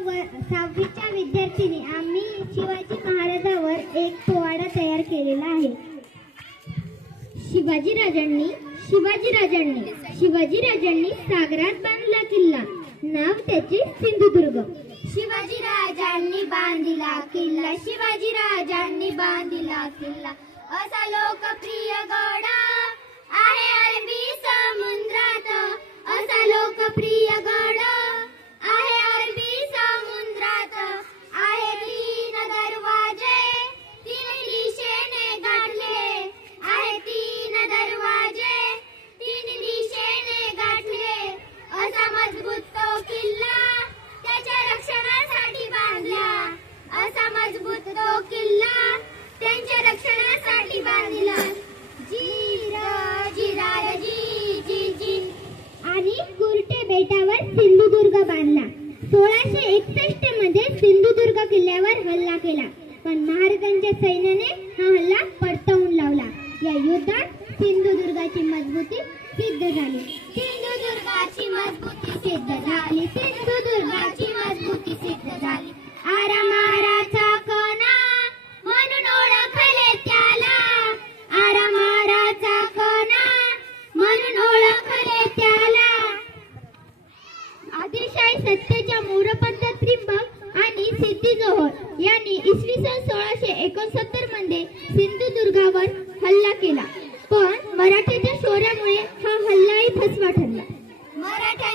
6वीच्या विद्यार्थिनी आम्ही शिवाजी महाराजांवर एक पोवाडा तयार केलेला आहे। शिवाजीराजांनी सागरात बांधला किल्ला, नाव त्याचे सिंधुदुर्ग। शिवाजीराजांनी बांधिला किल्ला, शिवाजीराजांनी बांधिला किल्ला, असा लोकप्रिय गड आहे अरबी समुद्रात, असा लोकप्रिय गड आहे अरबी समुद्रात। आहे 3 दरवाजे, 3 दिशेने गाठले, आहे 3 दरवाजे, 3 दिशेने गाठले, असा मजबूत तो किल्ला त्याच्या रक्षणासाठी बांधला, असा मजबूत तो किल्ला त्यांच्या रक्षणासाठी बांधला। आणि कुर्टे बेटावर सिंधुदुर्ग बांधला। 1661 मध्ये सिंधुदुर्ग किल्ल्यावर हल्ला केला, पण महाराजांच्या सैन्याने हा हल्ला परतवून लावला। या युद्धात सिंधुदुर्गाची मजबूती सिद्ध झाली, सिंधुदुर्गाची मजबूती सिद्ध झाली, सिंधुदुर्गाची मजबूती सिद्ध झाली। आरमाराचा कणा म्हणून ओळखले त्याला, आरमाराचा कणा म्हणून ओळखले त्याला। आदिलशाही सत्तेच्या मोरपंथ त्रिंबक आणि सिद्धी-जोहर यांनी इसवी सन 1669 मध्ये सिंधुदुर्गावर हल्ला केला, पण मराठ्याच्या शौर्यामुळे हा हल्लाही फसवा ठरला। मराठा